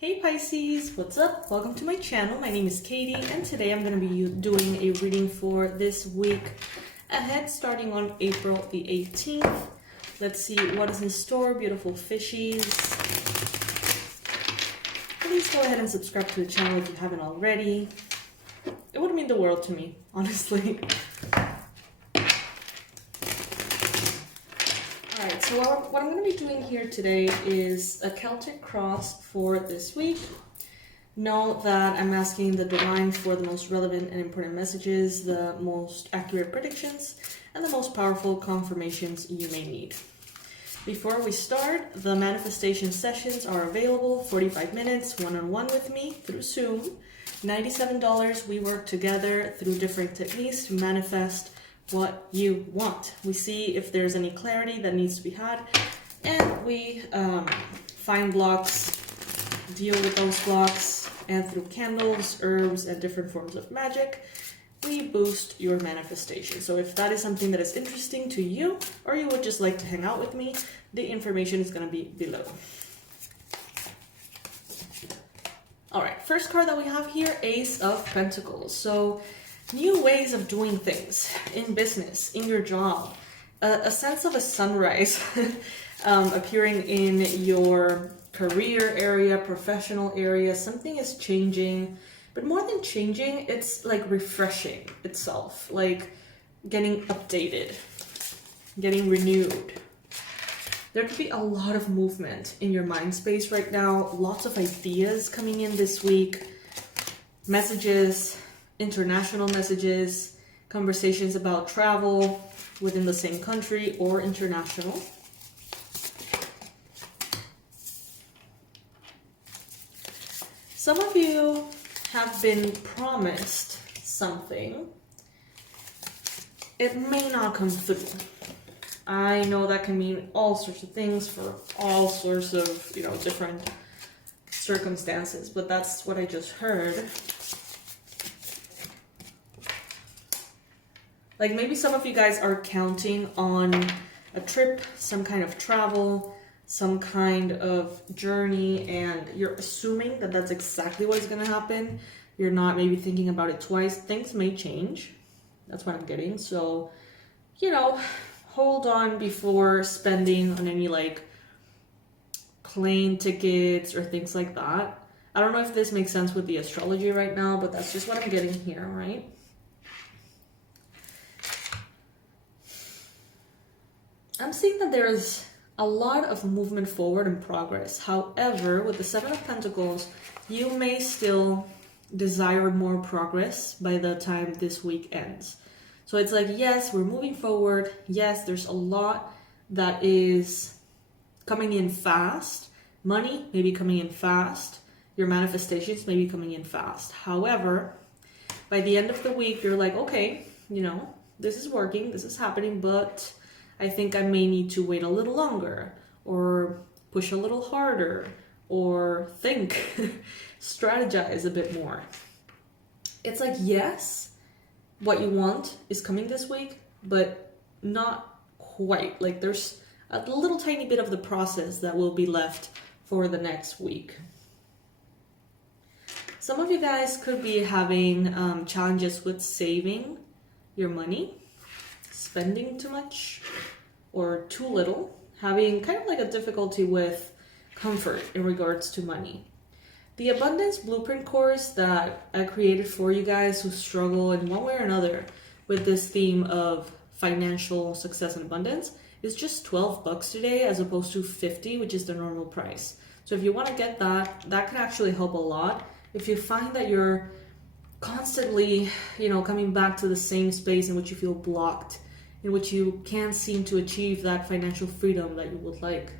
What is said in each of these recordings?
Hey Pisces, what's up? Welcome to my channel. My name is Katie and today I'm going to be doing a reading for this week ahead starting on April the 18th. Let's see what is in store, beautiful fishies. Please go ahead and subscribe to the channel if you haven't already. It would mean the world to me, honestly. Alright, so what I'm going to be doing here today is a Celtic cross for this week. Know that I'm asking the divine for the most relevant and important messages, the most accurate predictions, and the most powerful confirmations you may need. Before we start, the manifestation sessions are available, 45 minutes, one-on-one with me through Zoom. $97, we work together through different techniques to manifest what you want. We see if there's any clarity that needs to be had, and we find blocks, deal with those blocks, and through candles, herbs, and different forms of magic, we boost your manifestation. So if that is something that is interesting to you, or you would just like to hang out with me, the information is going to be below. All right, first card that we have here, Ace of Pentacles. So new ways of doing things in business, in your job, a sense of a sunrise appearing in your career area, professional area. Something is changing, but more than changing, it's like refreshing itself, like getting updated, getting renewed. There could be a lot of movement in your mind space right now, lots of ideas coming in this week, messages, international messages, conversations about travel within the same country or international. Some of you have been promised something. It may not come through. I know that can mean all sorts of things for all sorts of, different circumstances, but that's what I just heard. Like maybe some of you guys are counting on a trip, some kind of travel, some kind of journey, and you're assuming that that's exactly what is going to happen. You're not maybe thinking about it twice. Things may change. That's what I'm getting. So, hold on before spending on any like plane tickets or things like that. I don't know if this makes sense with the astrology right now, but that's just what I'm getting here, right? I'm seeing that there's a lot of movement forward and progress. However, with the Seven of Pentacles, you may still desire more progress by the time this week ends. So it's like, yes, we're moving forward. Yes, there's a lot that is coming in fast. Money may be coming in fast. Your manifestations may be coming in fast. However, by the end of the week, you're like, okay, this is working, this is happening, but I think I may need to wait a little longer, or push a little harder, or think, strategize a bit more. It's like, yes, what you want is coming this week, but not quite. Like there's a little tiny bit of the process that will be left for the next week. Some of you guys could be having challenges with saving your money, spending too much or too little, having kind of like a difficulty with comfort in regards to money. The Abundance Blueprint course that I created for you guys who struggle in one way or another with this theme of financial success and abundance is just $12 today as opposed to $50, which is the normal price. So if you want to get that can actually help a lot. If you find that you're constantly, coming back to the same space in which you feel blocked, in which you can't seem to achieve that financial freedom that you would like.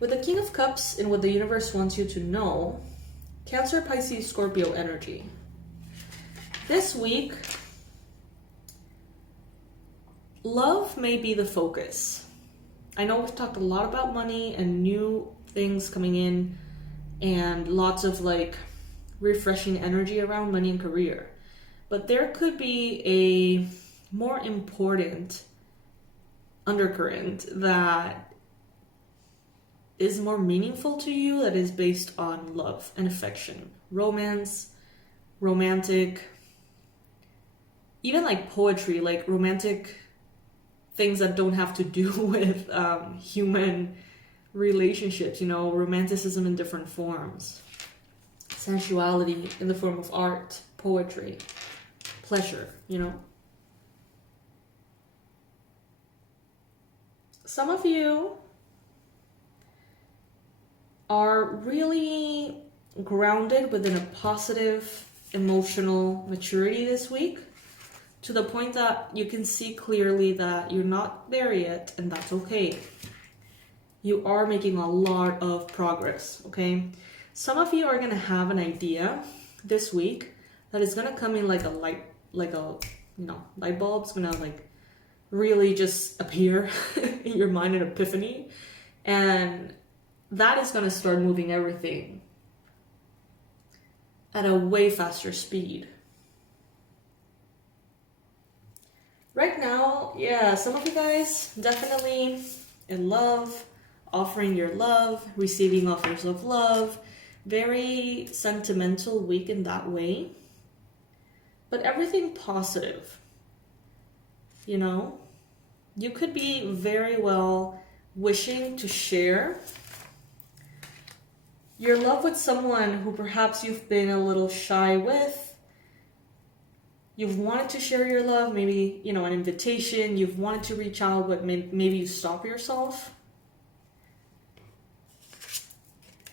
With the King of Cups and what the universe wants you to know, Cancer, Pisces, Scorpio energy. This week, love may be the focus. I know we've talked a lot about money and new things coming in and lots of like refreshing energy around money and career. But there could be a more important undercurrent that is more meaningful to you, that is based on love and affection, romance, romantic, even like poetry, like romantic things that don't have to do with human relationships, you know, romanticism in different forms, sensuality in the form of art, poetry, pleasure, you know. Some of you are really grounded within a positive emotional maturity this week, to the point that you can see clearly that you're not there yet, and that's okay. You are making a lot of progress, okay? Some of you are gonna have an idea this week that is gonna come in like a light, like a, you know, light bulb's gonna like really just appear in your mind, an epiphany, and that is gonna start moving everything at a way faster speed. Right now, yeah, some of you guys definitely in love, offering your love, receiving offers of love, very sentimental week in that way, but everything positive, you know? You could be very well wishing to share your love with someone who perhaps you've been a little shy with. You've wanted to share your love, maybe, you know, an invitation, you've wanted to reach out, but maybe you stop yourself.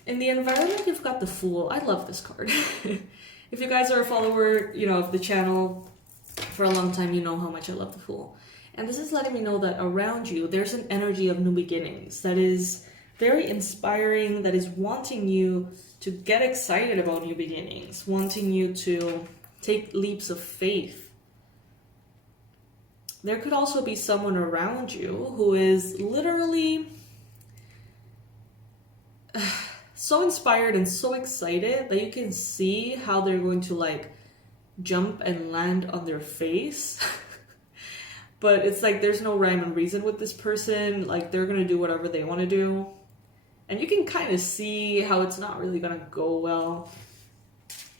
In the environment, you've got the Fool. I love this card. If you guys are a follower, you know, of the channel for a long time, you know how much I love the Fool. And this is letting me know that around you, there's an energy of new beginnings that is very inspiring, that is wanting you to get excited about new beginnings, wanting you to take leaps of faith. There could also be someone around you who is literally so inspired and so excited that you can see how they're going to like jump and land on their face. But it's like there's no rhyme and reason with this person. Like they're gonna do whatever they want to do. And you can kind of see how it's not really gonna go well.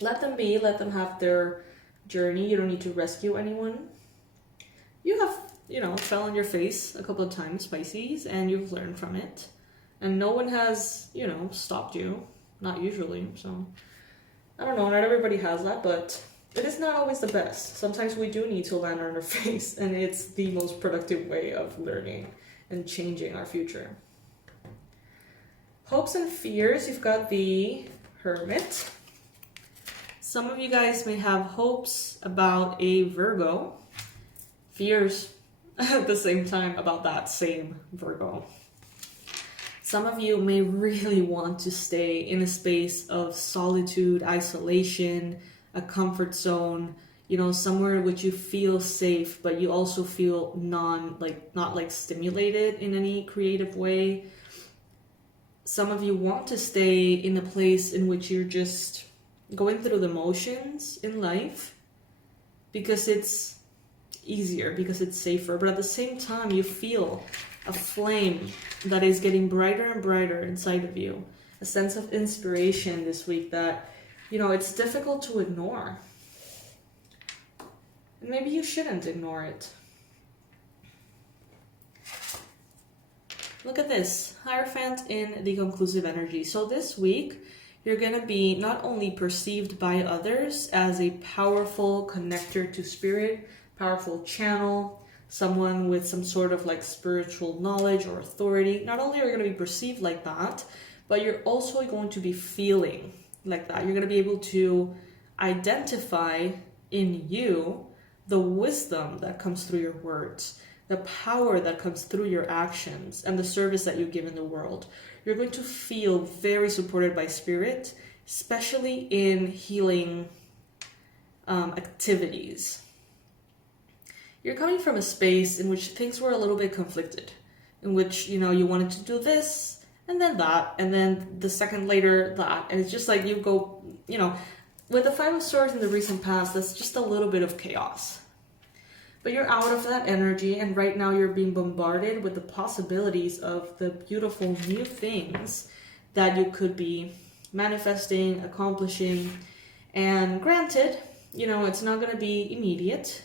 Let them be, let them have their journey. You don't need to rescue anyone. You have, you know, fell on your face a couple of times, Pisces, and you've learned from it. And no one has, you know, stopped you. Not usually, so. I don't know, not everybody has that, but it is not always the best. Sometimes we do need to land on our face, and it's the most productive way of learning and changing our future. Hopes and fears, you've got the Hermit. Some of you guys may have hopes about a Virgo, fears at the same time about that same Virgo. Some of you may really want to stay in a space of solitude, isolation, a comfort zone, you know, somewhere in which you feel safe, but you also feel not stimulated in any creative way. Some of you want to stay in a place in which you're just going through the motions in life because it's easier, because it's safer, but at the same time you feel a flame that is getting brighter and brighter inside of you, a sense of inspiration this week that, you know, it's difficult to ignore. And maybe you shouldn't ignore it. Look at this, Hierophant in the conclusive energy. So this week, you're going to be not only perceived by others as a powerful connector to spirit, powerful channel, someone with some sort of like spiritual knowledge or authority. Not only are you going to be perceived like that, but you're also going to be feeling like that. You're going to be able to identify in you the wisdom that comes through your words, the power that comes through your actions, and the service that you give in the world. You're going to feel very supported by spirit, especially in healing activities. You're coming from a space in which things were a little bit conflicted, in which, you know, you wanted to do this, and then that, and then the second later that, and it's just like you go, you know, with the Five of Swords in the recent past, that's just a little bit of chaos. But you're out of that energy, and right now you're being bombarded with the possibilities of the beautiful new things that you could be manifesting, accomplishing. And granted, you know, it's not going to be immediate,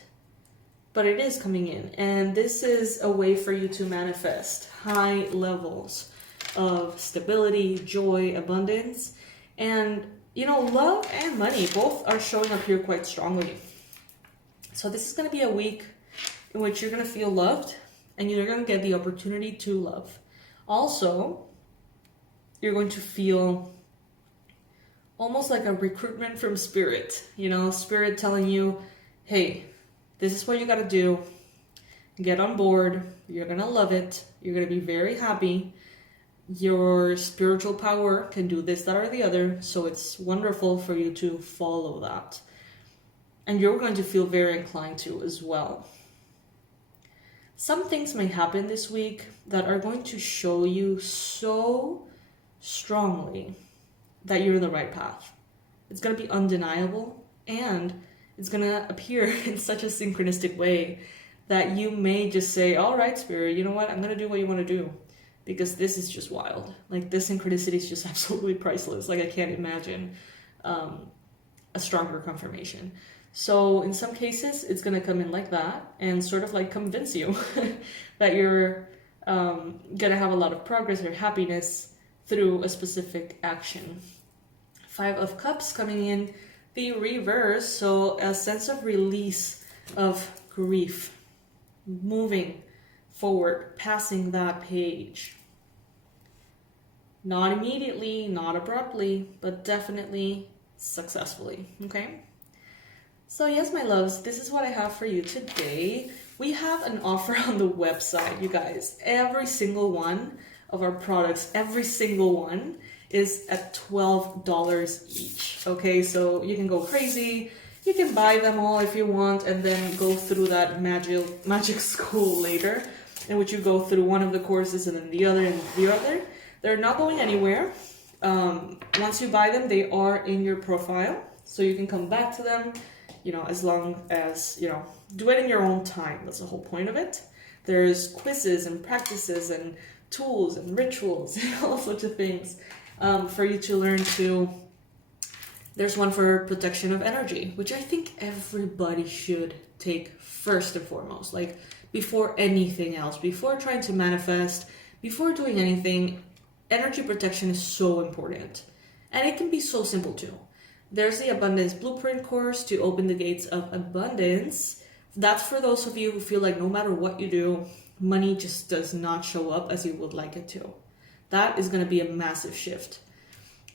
but it is coming in. And this is a way for you to manifest high levels of stability, joy, abundance. And, you know, love and money both are showing up here quite strongly. So this is going to be a week in which you're going to feel loved and you're going to get the opportunity to love. Also, you're going to feel almost like a recruitment from spirit, you know, spirit telling you, hey, this is what you got to do. Get on board. You're going to love it. You're going to be very happy. Your spiritual power can do this, that, or the other. So it's wonderful for you to follow that. And you're going to feel very inclined to as well. Some things may happen this week that are going to show you so strongly that you're in the right path. It's going to be undeniable, and it's going to appear in such a synchronistic way that you may just say, all right, spirit, you know what? I'm going to do what you want to do, because this is just wild. Like, this synchronicity is just absolutely priceless. Like, I can't imagine a stronger confirmation. So in some cases, it's going to come in like that and sort of like convince you that you're going to have a lot of progress or happiness through a specific action. 5 of Cups coming in the reverse. So a sense of release of grief, moving forward, passing that page. Not immediately, not abruptly, but definitely successfully, okay? So yes, my loves, this is what I have for you today. We have an offer on the website, you guys. Every single one of our products, every single one is at $12 each, okay? So you can go crazy. You can buy them all if you want and then go through that magic school later, in which you go through one of the courses and then the other and the other. They're not going anywhere. Once you buy them, they are in your profile, so you can come back to them, you know, as long as, you know, do it in your own time. That's the whole point of it. There's quizzes and practices and tools and rituals and all sorts of things for you to learn to. There's one for protection of energy, which I think everybody should take first and foremost, like before anything else, before trying to manifest, before doing anything. Energy protection is so important, and it can be so simple too. There's the Abundance Blueprint course to open the gates of abundance. That's for those of you who feel like no matter what you do, money just does not show up as you would like it to. That is going to be a massive shift.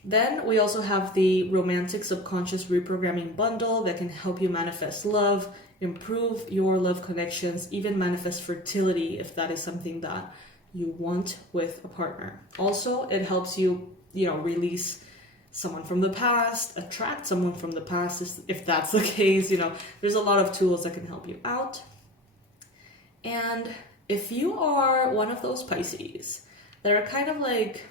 Then we also have the Romantic Subconscious Reprogramming Bundle that can help you manifest love, improve your love connections, even manifest fertility if that is something that you want with a partner. Also, it helps you, you know, release someone from the past, attract someone from the past if that's the case. You know, there's a lot of tools that can help you out. And if you are one of those Pisces that are kind of like,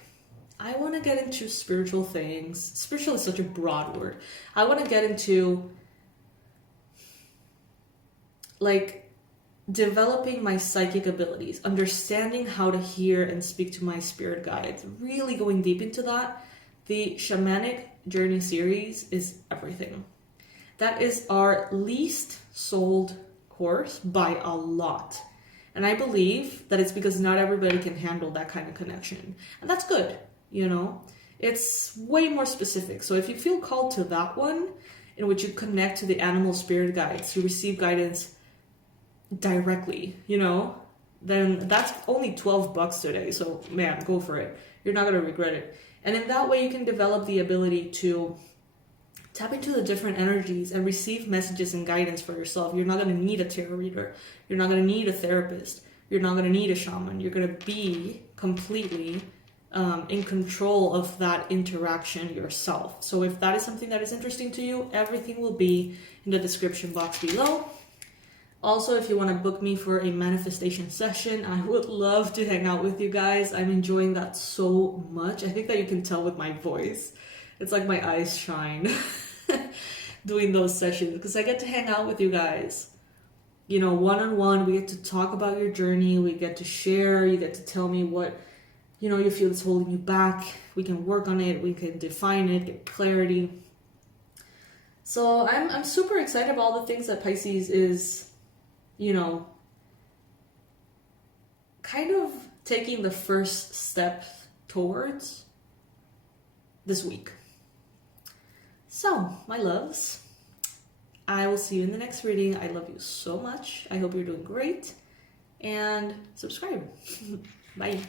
I want to get into spiritual things. Spiritual is such a broad word. I want to get into like developing my psychic abilities, understanding how to hear and speak to my spirit guides, really going deep into that. The Shamanic Journey series is everything. That is our least sold course by a lot. And I believe that it's because not everybody can handle that kind of connection. And that's good, you know? It's way more specific. So if you feel called to that one, in which you connect to the animal spirit guides, you receive guidance directly, you know, then that's only $12 today. So man, go for it. You're not going to regret it. And in that way, you can develop the ability to tap into the different energies and receive messages and guidance for yourself. You're not going to need a tarot reader. You're not going to need a therapist. You're not going to need a shaman. You're going to be completely in control of that interaction yourself. So if that is something that is interesting to you, everything will be in the description box below. Also, if you want to book me for a manifestation session, I would love to hang out with you guys. I'm enjoying that so much. I think that you can tell with my voice. It's like my eyes shine doing those sessions because I get to hang out with you guys. you know, one-on-one. We get to talk about your journey. We get to share. You get to tell me what, you know, you feel is holding you back. We can work on it. We can define it, get clarity. So I'm super excited about all the things that Pisces is, you know, kind of taking the first step towards this week. So, my loves, I will see you in the next reading. I love you so much. I hope you're doing great. And subscribe. Bye.